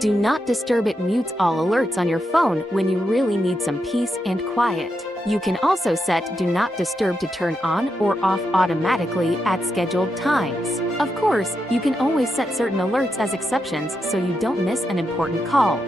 Do Not Disturb. It mutes all alerts on your phone when you really need some peace and quiet. You can also set Do Not Disturb to turn on or off automatically at scheduled times. Of course, you can always set certain alerts as exceptions so you don't miss an important call.